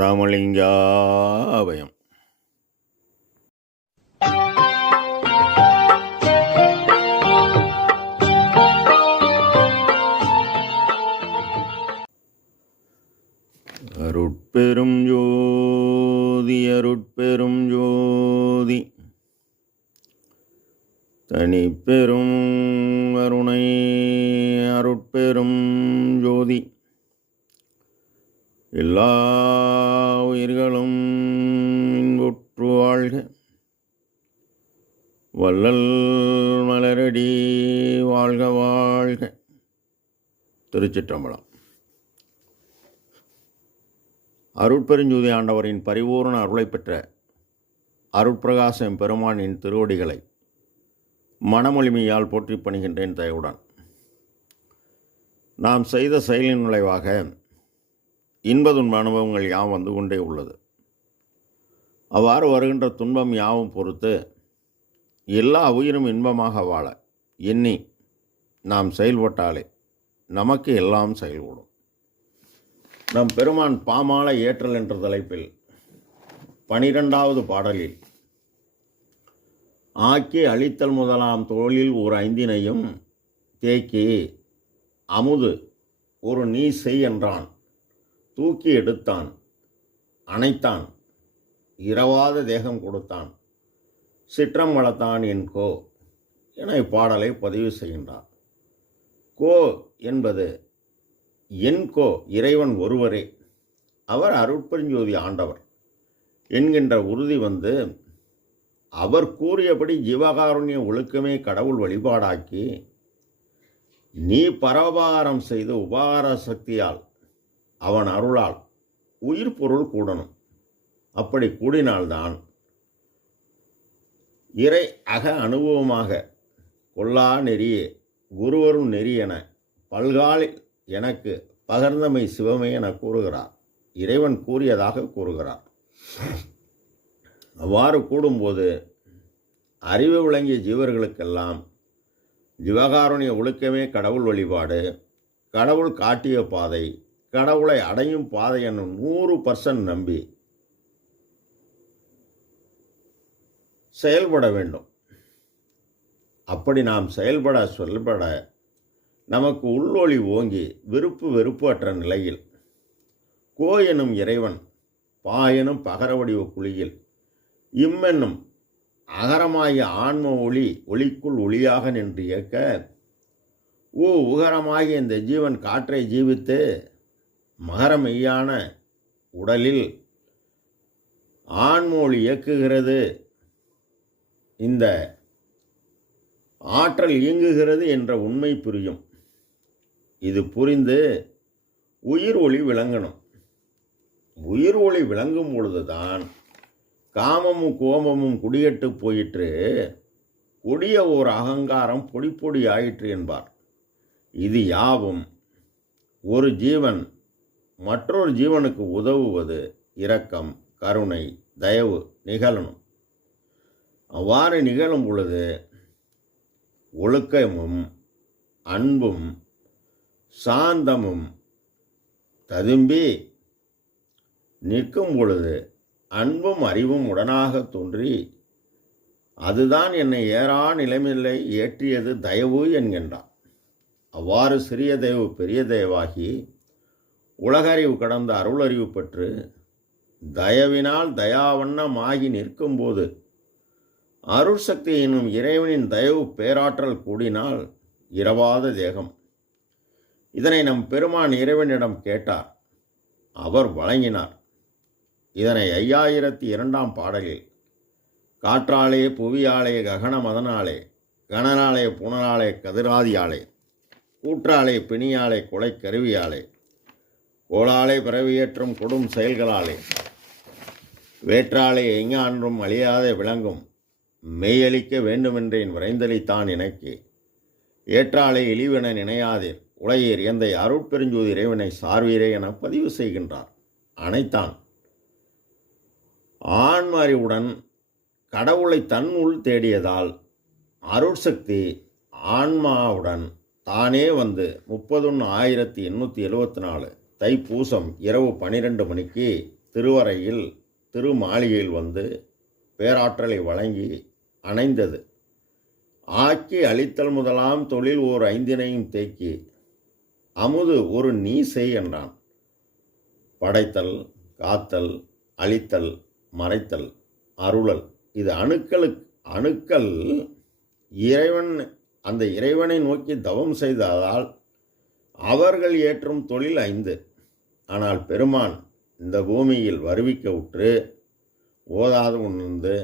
ராமலிங்காபயம். அருட்பெரும் ஜோதி அருட்பெரும் ஜோதி தனிப்பெரும் கருணை அருட்பெரும் ஜோதி எல்லா உயிர்களும் இன்புற்று வாழ்க. வள்ளல் மலரடி வாழ்க வாழ்க. திருச்சிற்றம்பலம். அருட்பெருஞ்சோதி ஆண்டவரின் பரிபூர்ண அருளை பெற்ற அருட்பிரகாசம் பெருமானின் திருவடிகளை மனமொழிமையால் போற்றி பணிகின்றேன் தயவுடன். நாம் செய்த செயலின் விளைவாக இன்பதுன்ப அனுபவங்கள் யாவும் வந்து கொண்டே உள்ளது. அவ்வாறு வருகின்ற துன்பம் யாவும் பொறுத்து எல்லா உயிரும் இன்பமாக வாழ எண்ணி நாம் செயல்பட்டாலே நமக்கு எல்லாம் செயல்படும். நம் பெருமான் பாமாலை ஏற்றல் என்ற தலைப்பில் 12வது பாடலில் ஆக்கி அழித்தல் முதலாம் தோளில் ஒரு 5 தேக்கி அமுது ஒரு நீ செய் என்றான், தூக்கி எடுத்தான், அணைத்தான், இரவாத தேகம் கொடுத்தான், சிற்றம் வளர்த்தான் என்கோ என இப்பாடலை பதிவு செய்கின்றார். கோ என்பது என்கோ இறைவன் ஒருவரே, அவர் அருட்பெருஞ்சோதி ஆண்டவர் என்கின்ற உறுதி வந்து அவர் கூறியபடி ஜீவகாருண்ய ஒழுக்கமே கடவுள் வழிபாடாக்கி நீ பரோபகாரம் செய்து உபகார சக்தியால் அவன் அருளால் உயிர் பொருள் கூடணும். அப்படி கூடினால்தான் இறை அக அனுபவமாக கொல்லா நெறியே குருவரும் நெறி என பல்காலில் எனக்கு பகர்ந்தமை சிவமே என கூறுகிறார். இறைவன் கூறியதாக கூறுகிறார். அவ்வாறு கூடும்போது அறிவு விளங்கிய ஜீவர்களுக்கெல்லாம் ஜீவகாருண்ய ஒழுக்கமே கடவுள் வழிபாடு, கடவுள் காட்டிய பாதை, கடவுளை அடையும் பாதை என்னும் 100% நம்பி செயல்பட வேண்டும். அப்படி நாம் செயல்பட நமக்கு உள்ளொளி ஓங்கி விருப்பு வெறுப்பு அற்ற நிலையில் கோ எனும் இறைவன் பா எனும் பகர வடிவ குழியில் இம்மென்னும் அகரமாகிய ஆன்ம ஒளி ஒளிக்குள் ஒளியாக நின்று இயக்க உகரமாகிய இந்த ஜீவன் காற்றை ஜீவித்து மகரமெய்யான உடலில் ஆன்மொழி இயக்குகிறது, இந்த ஆற்றல் இயங்குகிறது என்ற உண்மை புரியும். இது புரிந்து உயிர் ஒளி விளங்கணும். உயிர் ஒளி விளங்கும் பொழுதுதான் காமமும் கோபமும் குடியட்டு போயிற்று, கொடிய ஓர் அகங்காரம் பொடி பொடி ஆயிற்று என்பார். இது யாவும் ஒரு ஜீவன் மற்றொரு ஜீவனுக்கு உதவுவது, இரக்கம், கருணை, தயவு நிகழணும். அவ்வாறு நிகழும் பொழுது ஒழுக்கமும் அன்பும் சாந்தமும் ததும்பி நிற்கும் பொழுது அன்பும் அறிவும் உடனாக தோன்றி அதுதான் என்னை ஏறா நிலைமையில்லை ஏற்றியது தயவு என்கின்றார். அவ்வாறு சிறிய தயவு பெரிய தயவாகி உலகறிவு கடந்த அருளறிவு பெற்று தயவினால் தயாவண்ணமாகி நிற்கும்போது அருட்சக்தி என்னும் இறைவனின் தயவு பேராற்றல் கூடினால் இரவாத தேகம். இதனை நம் பெருமான் இறைவனிடம் கேட்டார், அவர் வழங்கினார். இதனை 5002ஆம் பாடலில் காற்றாலே புவியாலே ககன மதனாலே கணனாலே புனராலே கதிராதியாலே கூற்றாலே பிணியாலே கொலை கருவியாலே கோளாலே பிறவியேற்றும் கொடும் செயல்களாலே வேற்றாலே எஞ்ஞான்றும் அழியாத விளங்கும் மெய்யளிக்க வேண்டுமென்றேன் விரைந்தளித்தான் எனக்கு ஏற்றாலே இழிவென நினையாதீர் உலகீர் எந்தை அருட்பெருஞ்சோதி இறைவனை சார்வீரே என பதிவு செய்கின்றார். அனைத்தான் ஆன்ம அறிவுடன் கடவுளை தன் உள் தேடியதால் அருட்சக்தி ஆன்மாவுடன் தானே வந்து 31/1874 தைப்பூசம் இரவு 12 மணிக்கு திருவரையில் திருமாளிகையில் வந்து பேராற்றலை வழங்கி அணைந்தது. ஆக்கி அழித்தல் முதலாம் தொழில் ஓர் ஐந்தினையும் தேக்கி அமுது ஒரு நீ செய் என்றான். படைத்தல், காத்தல், அழித்தல், மறைத்தல், அருளல், இது அணுக்கள் இறைவன், அந்த இறைவனை நோக்கி தவம் செய்ததால் அவர்கள் ஏற்றும் தொழில் 5. ஆனால் பெருமான் இந்த பூமியில் வருவிக்க உற்று ஓதாது உணர்ந்து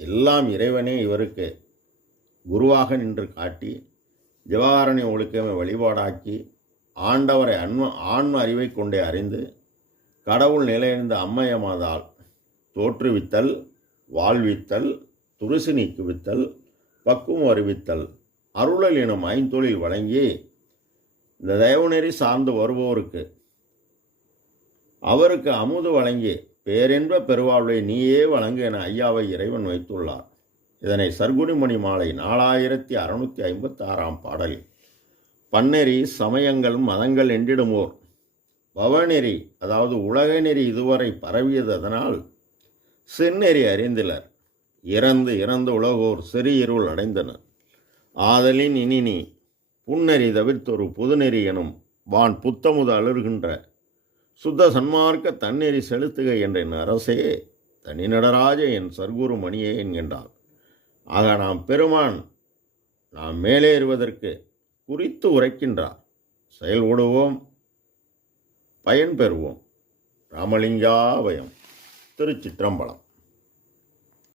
எல்லாம் இறைவனே இவருக்கு குருவாக நின்று காட்டி ஜீவாரணி ஒழுக்கமை வழிபாடாக்கி ஆண்டவரை ஆன்ம அறிவை கொண்டே அறிந்து கடவுள் நிலையறிந்த அம்மையமாதால் தோற்றுவித்தல், வாழ்வித்தல், துருசு நீக்குவித்தல், பக்குவம் அறிவித்தல், அருளல் எனும் 5 தொழில் வழங்கி இந்த தயவுநெறி சார்ந்து வருபவருக்கு அவருக்கு அமுது வழங்கி பேரென்ப பெருவாழ்வை நீயே வழங்கு என ஐயாவை இறைவன் வைத்துள்ளார். இதனை சர்க்குருமணி மாலை 4656 பாடலில் பன்னெறி சமயங்கள் மதங்கள் என்றிடுமோர் பவநெறி, அதாவது உலக நெறி இதுவரை பரவியது. அதனால் செந்நெறி அறிந்திலர் இறந்து உலகோர் செறி இருள் அடைந்தனர். ஆதலின் இனி நீ புன்னெறி தவிர்த்தொரு புதுநெறி எனும் வான் புத்தமுது அழுகின்ற சுத்த சன்மார்க்க தன்னெறி செலுத்துக என்ற என் அரசே தனி நடராஜ என் சர்க்குரு மணியே என்கின்றார். ஆக பெருமான் நாம் மேலேறுவதற்கு குறித்து உரைக்கின்றார். செயல்படுவோம், பயன்பெறுவோம். ராமலிங்காபயம். திருச்சிற்றம்பலம்.